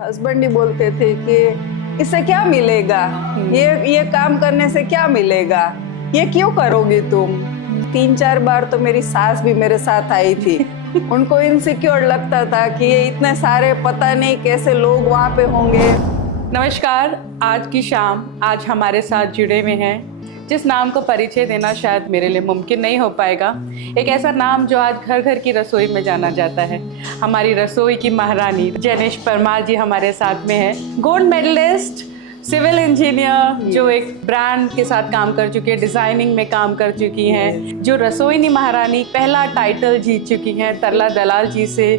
Husband ही बोलते थे कि इससे क्या मिलेगा, ये काम करने से क्या मिलेगा, ये क्यों करोगी तुम। 3-4 बार तो मेरी सास भी मेरे साथ आई थी। उनको इनसिक्योर लगता था कि ये इतने सारे पता नहीं कैसे लोग वहाँ पे होंगे। नमस्कार, आज की शाम आज हमारे साथ जुड़े हुए हैं जिस नाम को परिचय देना शायद मेरे लिए मुमकिन नहीं हो पाएगा। एक ऐसा नाम जो आज घर घर की रसोई में जाना जाता है। हमारी रसोई की महारानी जैनिश परमार जी हमारे साथ में है। गोल्ड मेडलिस्ट, सिविल इंजीनियर, जो एक ब्रांड के साथ काम कर चुकी है, डिज़ाइनिंग में काम कर चुकी हैं, जो रसोईनी महारानी पहला टाइटल जीत चुकी हैं, तरला दलाल जी से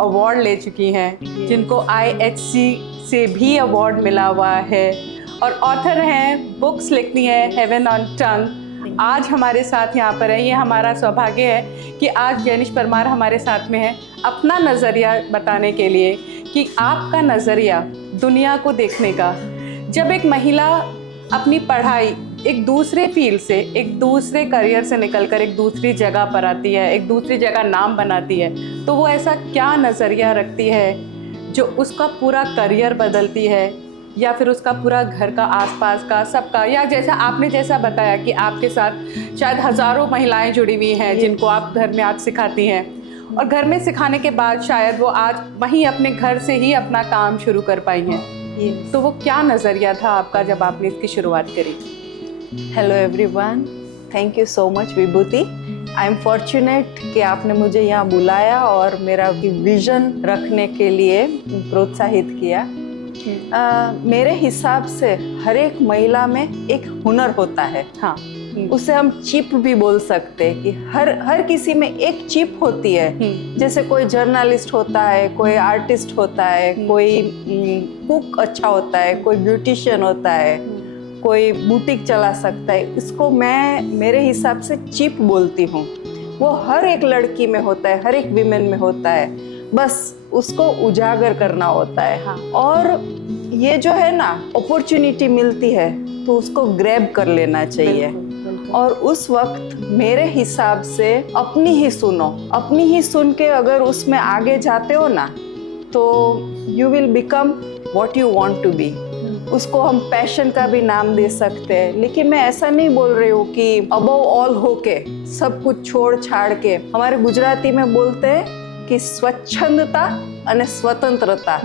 अवार्ड ले चुकी हैं, जिनको IHC से भी अवार्ड मिला हुआ है, और ऑथर हैं, बुक्स लिखती हैं, हेवन ऑन टंग। आज हमारे साथ यहाँ पर है। ये हमारा सौभाग्य है कि आज जैनिश परमार हमारे साथ में है, अपना नज़रिया बताने के लिए कि आपका नज़रिया दुनिया को देखने का। जब एक महिला अपनी पढ़ाई एक दूसरे फील्ड से, एक दूसरे करियर से निकलकर एक दूसरी जगह पर आती है, एक दूसरी जगह नाम बनाती है, तो वो ऐसा क्या नज़रिया रखती है जो उसका पूरा करियर बदलती है, या फिर उसका पूरा घर का, आसपास का, सबका, या जैसा बताया कि आपके साथ शायद हज़ारों महिलाएं जुड़ी हुई हैं जिनको आप घर में आज सिखाती हैं, और घर में सिखाने के बाद शायद वो आज वहीं अपने घर से ही अपना काम शुरू कर पाई हैं। तो वो क्या नज़रिया था आपका जब आपने इसकी शुरुआत करी? Hello everyone, thank you so much Vibhuti. I am fortunate कि आपने मुझे यहाँ बुलाया और मेरा विजन रखने के लिए प्रोत्साहित किया। मेरे हिसाब से हर एक महिला में एक हुनर होता है। हाँ, उसे हम चिप भी बोल सकते हैं कि हर किसी में एक चिप होती है। जैसे कोई जर्नलिस्ट होता है, कोई आर्टिस्ट होता है, कोई कुक अच्छा होता है, कोई ब्यूटिशियन होता है, कोई बुटीक चला सकता है। इसको मैं मेरे हिसाब से चिप बोलती हूँ। वो हर एक लड़की में होता है, हर एक विमेन में होता है, बस उसको उजागर करना होता है। हाँ, और ये जो है ना, अपॉर्चुनिटी मिलती है तो उसको ग्रैब कर लेना चाहिए। और उस वक्त मेरे हिसाब से अपनी ही सुनो, अपनी ही सुन के अगर उसमें आगे जाते हो ना, तो you will become what you want to be. उसको हम पैशन का भी नाम दे सकते हैं, लेकिन मैं ऐसा नहीं बोल रही हूँ कि अबव ऑल होके सब कुछ छोड़ छाड़ के। हमारे गुजराती में बोलते हैं कि स्वच्छंदता और स्वतंत्रता,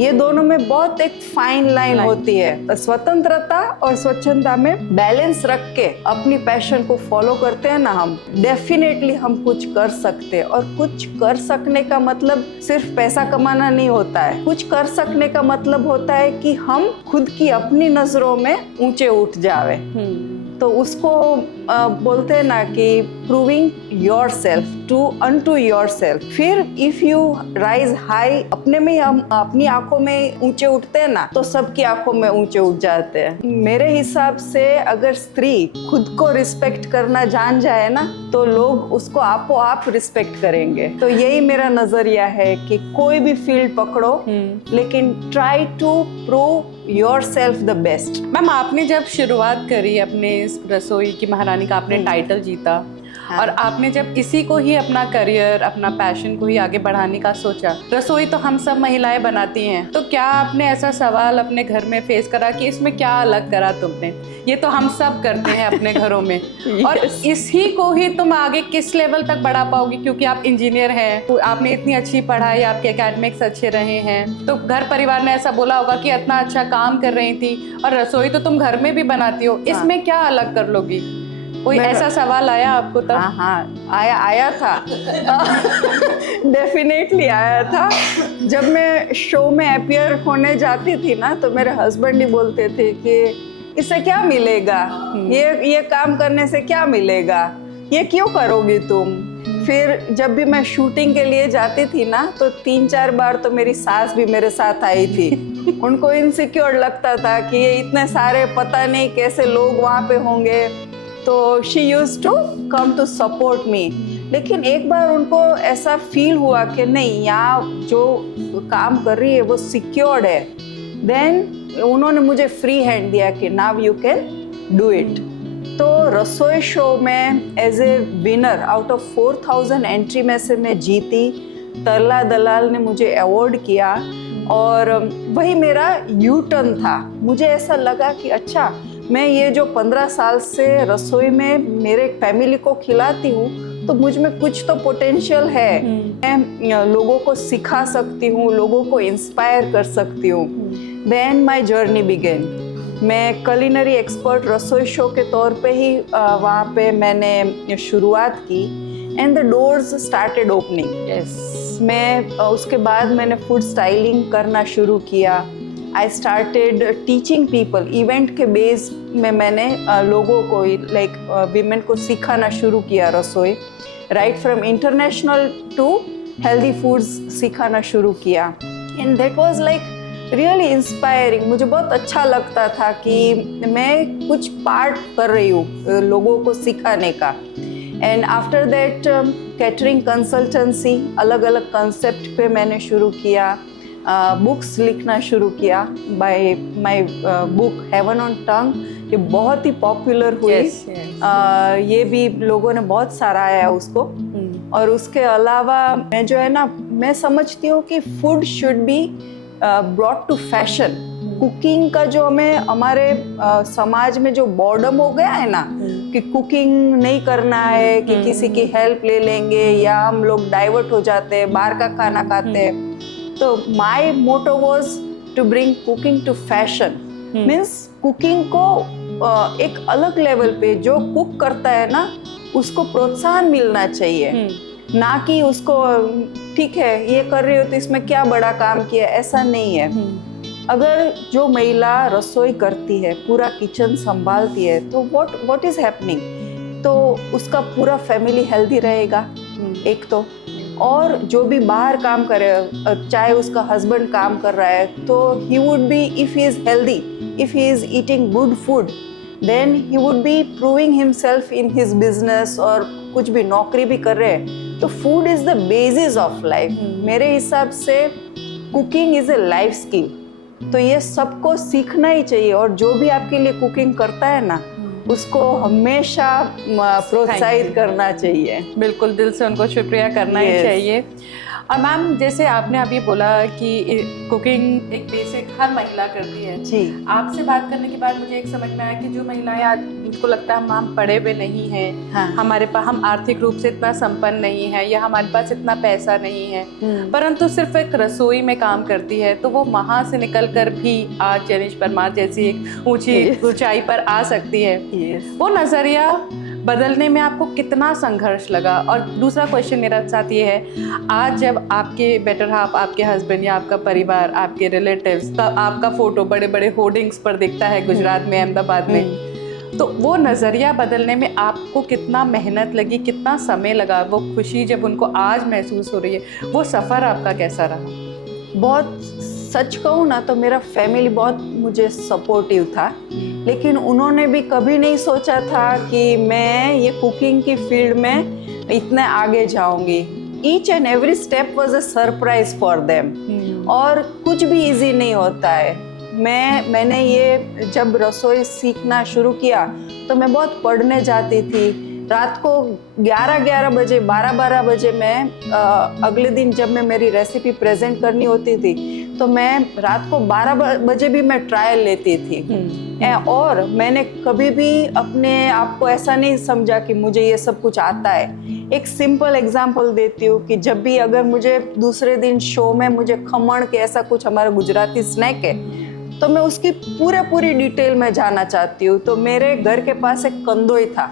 ये दोनों में बहुत एक फाइन लाइन होती है। स्वतंत्रता और स्वच्छंदता में बैलेंस रख के अपनी पैशन को फॉलो करते हैं ना हम, डेफिनेटली हम कुछ कर सकते हैं। और कुछ कर सकने का मतलब सिर्फ पैसा कमाना नहीं होता है। कुछ कर सकने का मतलब होता है कि हम खुद की अपनी नजरों में ऊंचे उठ जावे। तो उसको बोलते हैं ना कि proving your self to unto your self. फिर इफ यू राइज हाई, अपने में हम अपनी आंखों में ऊंचे उठते हैं ना, तो सबकी आंखों में ऊंचे उठ जाते हैं। मेरे हिसाब से अगर स्त्री खुद को रिस्पेक्ट करना जान जाए ना, तो लोग उसको आपो आप रिस्पेक्ट करेंगे। तो यही मेरा नजरिया है कि कोई भी फील्ड पकड़ो, लेकिन try to prove yourself the best. Ma'am, आपने जब शुरुआत करी अपने इस रसोई की महारानी का, आपने टाइटल जीता, हाँ, और आपने जब इसी को ही अपना करियर, अपना पैशन को ही आगे बढ़ाने का सोचा, रसोई तो हम सब महिलाएं बनाती हैं, तो क्या आपने ऐसा सवाल अपने घर में फेस करा कि इसमें क्या अलग करा तुमने? ये तो हम सब करते हैं अपने घरों में और इसी को ही तुम आगे किस लेवल तक बढ़ा पाओगी? क्योंकि आप इंजीनियर हैं, आपने इतनी अच्छी पढ़ाई, आपके एकेडमिक्स अच्छे रहे हैं, तो घर परिवार ने ऐसा बोला होगा कि इतना अच्छा काम कर रही थी और रसोई तो तुम घर में भी बनाती हो, इसमें क्या अलग कर लोगी? कोई ऐसा सवाल आया आपको तब? हाँ, आया था। डेफिनेटली आया था। जब मैं शो में अपीयर होने जाती थी ना, तो मेरे हस्बैंड ही बोलते थे कि इससे क्या मिलेगा, ये काम करने से क्या मिलेगा, ये क्यों करोगी तुम। फिर जब भी मैं शूटिंग के लिए जाती थी ना, तो 3-4 बार तो मेरी सास भी मेरे साथ आई थी। उनको इनसिक्योर लगता था कि ये इतने सारे पता नहीं कैसे लोग वहाँ पे होंगे, तो she used to come to support me. लेकिन एक बार उनको ऐसा फील हुआ कि नहीं, यहाँ जो काम कर रही है वो सिक्योर्ड है, देन उन्होंने मुझे फ्री हैंड दिया कि now you can do it. तो रसोई शो में as a winner out of 4000 entry में से मैं जीती। तरला दलाल ने मुझे अवार्ड किया और वही मेरा यू टर्न था। मुझे ऐसा लगा कि अच्छा, मैं ये जो 15 साल से रसोई में मेरे फैमिली को खिलाती हूँ, तो मुझ में कुछ तो पोटेंशियल है। मैं लोगों को सिखा सकती हूँ, लोगों को इंस्पायर कर सकती हूँ। Then my journey began. मैं कुलिनरी एक्सपर्ट रसोई शो के तौर पे ही वहाँ पे मैंने शुरुआत की, and the doors started opening. Yes. मैं उसके बाद मैंने फूड स्टाइलिंग करना शुरू किया। I started teaching people. Event के बेस में मैंने लोगों को, लाइक विमेन को सिखाना शुरू किया रसोई, right from international to healthy foods सिखाना शुरू किया। And that was like really inspiring. मुझे बहुत अच्छा लगता था कि मैं कुछ पार्ट कर रही हूँ लोगों को सिखाने का। And after that catering consultancy, अलग अलग कंसेप्ट पे मैंने शुरू किया। बुक्स लिखना शुरू किया। By my book heaven on tongue, ये बहुत ही पॉपुलर हुई। ये भी लोगों ने बहुत सराहा उसको। और उसके अलावा मैं जो है ना, मैं समझती हूँ कि food should be brought to fashion. Cooking का जो हमें हमारे समाज में जो बॉर्डम हो गया है ना, कि कुकिंग नहीं करना है, कि किसी की हेल्प ले लेंगे, या हम लोग डाइवर्ट हो जाते हैं, बाहर का खाना खाते हैं। तो my motto was to bring cooking to fashion. Means cooking को एक अलग लेवल पे, जो कुक करता है ना, उसको प्रोत्साहन मिलना चाहिए, ना कि उसको ठीक है ये कर रही हो तो इसमें क्या बड़ा काम किया, ऐसा नहीं है। अगर जो महिला रसोई करती है, पूरा किचन संभालती है, तो व्हाट इज हैपनिंग, तो उसका पूरा फैमिली हेल्दी रहेगा एक तो। और जो भी बाहर काम करे, चाहे उसका हस्बैंड काम कर रहा है, तो he would be, if he is healthy, if he is eating good food, then he would be proving himself in his business, और कुछ भी नौकरी भी कर रहे हैं। तो food is the basis of life. मेरे हिसाब से cooking is a life skill, तो ये सबको सीखना ही चाहिए। और जो भी आपके लिए कुकिंग करता है ना, उसको हमेशा प्रोत्साहित करना चाहिए। बिल्कुल, दिल से उनको शुक्रिया करना ही चाहिए। और मैम, जैसे आपने अभी बोला कि कुकिंग एक बेसिक हर महिला करती है जी। आपसे बात करने के बाद मुझे एक समझ में आया कि जो महिलाएं आज, उनको लगता है हम पढ़े हुए नहीं हैं, हाँ। हमारे पास, हम आर्थिक रूप से इतना संपन्न नहीं है, या हमारे पास इतना पैसा नहीं है, परंतु सिर्फ एक रसोई में काम करती है, तो वो वहाँ से निकल कर भी आज जैनिश परमार जैसी एक ऊंची ऊंचाई पर आ सकती है। वो नजरिया बदलने में आपको कितना संघर्ष लगा? और दूसरा क्वेश्चन मेरा साथ ये है, आज जब आपके बेटर हाफ, आपके हस्बैंड या आपका परिवार, आपके रिलेटिव्स का आपका फोटो बड़े बड़े होर्डिंग्स पर दिखता है गुजरात में, अहमदाबाद में, तो वो नज़रिया बदलने में आपको कितना मेहनत लगी, कितना समय लगा? वो खुशी जब उनको आज महसूस हो रही है, वो सफ़र आपका कैसा रहा? बहुत, सच कहूँ ना तो मेरा फैमिली बहुत मुझे सपोर्टिव था, लेकिन उन्होंने भी कभी नहीं सोचा था कि मैं ये कुकिंग की फील्ड में इतने आगे जाऊंगी। Each and every step was a surprise for them. और कुछ भी इजी नहीं होता है। मैंने ये जब रसोई सीखना शुरू किया तो मैं बहुत पढ़ने जाती थी। रात को 11-11 बजे, 12-12 बजे मैं अगले दिन जब मैं मेरी रेसिपी प्रेजेंट करनी होती थी, तो मैं रात को 12 बजे भी मैं ट्रायल लेती थी। और मैंने कभी भी अपने आप को ऐसा नहीं समझा कि मुझे ये सब कुछ आता है। एक सिंपल एग्जांपल देती हूँ कि जब भी अगर मुझे दूसरे दिन शो में मुझे खमण के ऐसा कुछ, हमारा गुजराती स्नैक है, तो मैं उसकी पूरी डिटेल में जाना चाहती हूँ। तो मेरे घर के पास एक कंदोई था,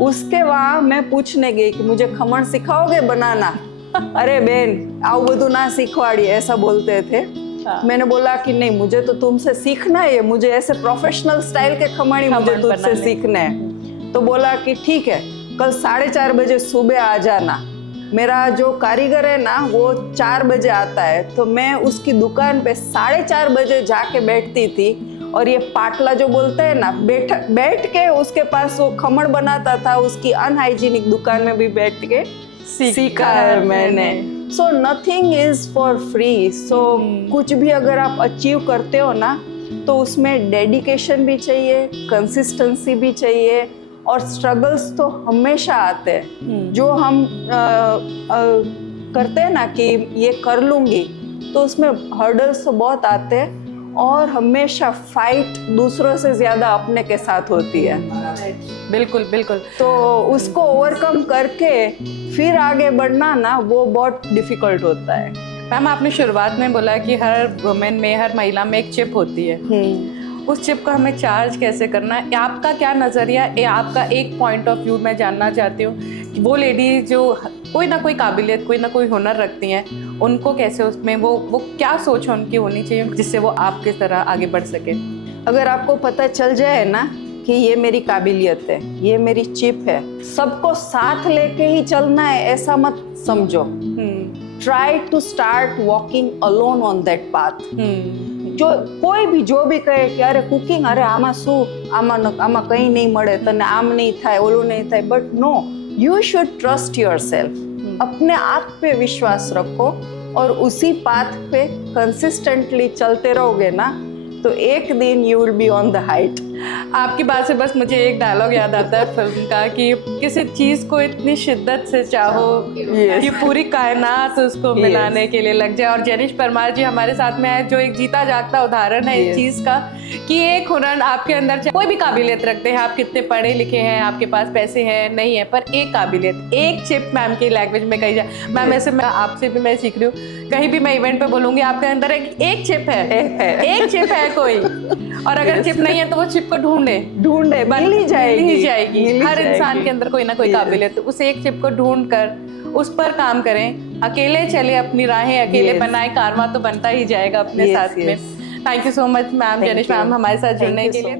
उसके वहाँ मैं पूछने गई कि मुझे खमण सिखाओगे बनाना? अरे बेन, आओ बधु ना सिखवाड़ी, ऐसा बोलते थे। मैंने बोला कि नहीं, मुझे तो तुमसे सीखना है, मुझे ऐसे प्रोफेशनल स्टाइल के खमण ही मुझे तुमसे सीखना है। तो बोला कि ठीक है, कल 4:30 बजे सुबह आ जाना। मेरा जो कारीगर है ना, वो 4 बजे आता है, तो मैं उसकी दुकान पे 4:30 बजे जाके बैठती थी। और ये पाटला जो बोलते हैं ना, बैठ के उसके पास वो खमण बनाता था। उसकी अनहाइजीनिक दुकान में भी बैठ के सीखा है मैंने। So nothing is for free. So कुछ भी अगर आप अचीव करते हो ना, तो उसमें डेडिकेशन भी चाहिए, कंसिस्टेंसी भी चाहिए, और स्ट्रगल्स तो हमेशा आते हैं। जो हम करते हैं ना कि ये कर लूंगी, तो उसमें हर्डल्स तो बहुत आते हैं और हमेशा फाइट दूसरों से ज़्यादा अपने के साथ होती है। बिल्कुल बिल्कुल। तो उसको ओवरकम करके फिर आगे बढ़ना ना, वो बहुत डिफिकल्ट होता है। मैम, आपने शुरुआत में बोला कि हर वुमेन में, हर महिला में एक चिप होती है। उस चिप को हमें चार्ज कैसे करना है, आपका क्या नज़रिया है, आपका एक पॉइंट ऑफ व्यू मैं जानना चाहती हूँ कि वो लेडी जो कोई ना कोई काबिलियत, कोई ना कोई हुनर रखती हैं, उनको कैसे उसमें वो क्या सोच उनकी होनी चाहिए जिससे वो आपके तरह आगे बढ़ सके। अगर आपको पता चल जाए ना कि ये मेरी काबिलियत है, ये मेरी चिप है, सबको साथ लेके ही चलना है ऐसा मत समझो। Try to start walking alone on that path. जो कोई भी जो भी कहे कि अरे कुकिंग, अरे आमा शू, आमा कहीं नहीं मळे, तने आम नहीं थाय, ओलू नहीं थाय, but no, you should trust yourself. अपने आप पे विश्वास रखो और उसी पाथ पे कंसिस्टेंटली चलते रहोगे ना, तो एक दिन you will be on the height. आपकी बात से बस मुझे एक डायलॉग याद आता है फिल्म का कि किसी चीज़ को इतनी शिद्दत से चाहो कि पूरी कायनात उसको मिलाने के लिए लग जाए। और जैनिश परमार जी हमारे साथ में है, जो एक जीता जागता उदाहरण है इस चीज़ का कि एक हुनर आपके अंदर, कोई भी काबिलियत रखते हैं, आप कितने पढ़े लिखे हैं, आपके पास पैसे हैं नहीं है, पर एक काबिलियत, एक चिप, मैम की लैंग्वेज में कही जाए। मैम ऐसे मैं आपसे भी मैं सीख रही हूँ, कहीं भी मैं इवेंट पे बोलूँगी आपके अंदर एक चिप है, एक चिप है कोई, और अगर चिप नहीं है तो वो चिप को ढूंढे मिल ही जाएगी। हर इंसान के अंदर कोई ना कोई काबिलियत, उस एक चिप को ढूंढ कर उस पर काम करें, अकेले चले अपनी राहें, अकेले बनाए, कारवां तो बनता ही जाएगा अपने साथ में। Thank you so much ma'am, Jainish ma'am, हमारे साथ जुड़ने के लिए।